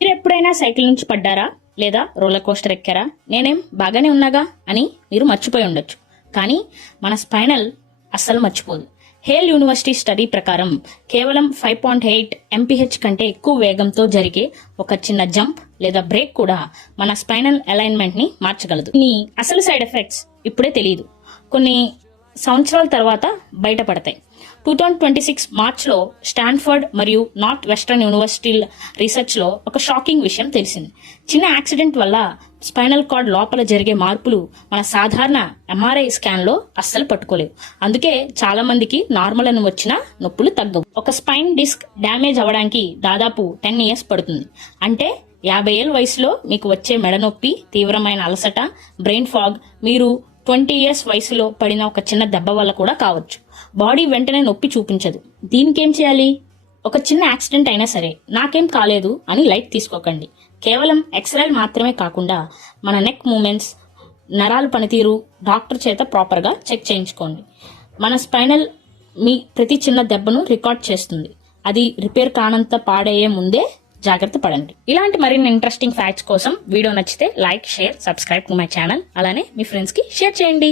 మీరు ఎప్పుడైనా సైకిల్ నుంచి పడ్డారా లేదా రోలర్ కోస్టర్ ఎక్కారా? నేనేం బాగానే ఉన్నాగా అని మీరు మర్చిపోయి ఉండొచ్చు. కానీ మన స్పైనల్ అస్సలు మర్చిపోదు. హేల్ యూనివర్సిటీ స్టడీ ప్రకారం కేవలం 5.8 MPH కంటే ఎక్కువ వేగంతో జరిగే ఒక చిన్న జంప్ లేదా బ్రేక్ కూడా మన స్పైనల్ అలైన్మెంట్ ని మార్చగలదు. ఈ అసలు సైడ్ ఎఫెక్ట్స్ ఇప్పుడే తెలియదు, కొన్ని సంవత్సరాల తర్వాత బయటపడతాయి. 2026 మార్చ్లో స్టాన్ఫర్డ్ మరియు నార్త్ వెస్టర్న్ యూనివర్సిటీ రీసెర్చ్ లో ఒక షాకింగ్ విషయం తెలిసింది. చిన్న యాక్సిడెంట్ వల్ల స్పైనల్ కార్డ్ లోపల జరిగే మార్పులు మన సాధారణ MRI స్కాన్ లో అస్సలు పట్టుకోలేవు. అందుకే చాలా మందికి నార్మల్ అని వచ్చిన నొప్పులు తగ్గవు. ఒక స్పైన్ డిస్క్ డ్యామేజ్ అవ్వడానికి దాదాపు 10 years పడుతుంది. అంటే 50 ఏళ్ల వయసులో మీకు వచ్చే మెడ నొప్పి, తీవ్రమైన అలసట, బ్రెయిన్ ఫాగ్ మీరు 20 years వయసులో పడిన ఒక చిన్న దెబ్బ వల్ల కూడా కావచ్చు. బాడీ వెంటనే నొప్పి చూపించదు. దీనికేం చేయాలి? ఒక చిన్న యాక్సిడెంట్ అయినా సరే నాకేం కాలేదు అని లైట్ తీసుకోకండి. కేవలం ఎక్స్రేలు మాత్రమే కాకుండా మన నెక్ మూమెంట్స్, నరాల పనితీరు డాక్టర్ చేత ప్రాపర్ గా చెక్ చేయించుకోండి. మన స్పైనల్ మీ ప్రతి చిన్న దెబ్బను రికార్డ్ చేస్తుంది. అది రిపేర్ కానంత పాడయ్యే ముందే జాగ్రత్త పడండి. ఇలాంటి మరిన్ని ఇంట్రెస్టింగ్ ఫ్యాక్ట్స్ కోసం వీడియో నచ్చితే like, share, subscribe to my channel. అలానే మీ ఫ్రెండ్స్ కి షేర్ చేయండి.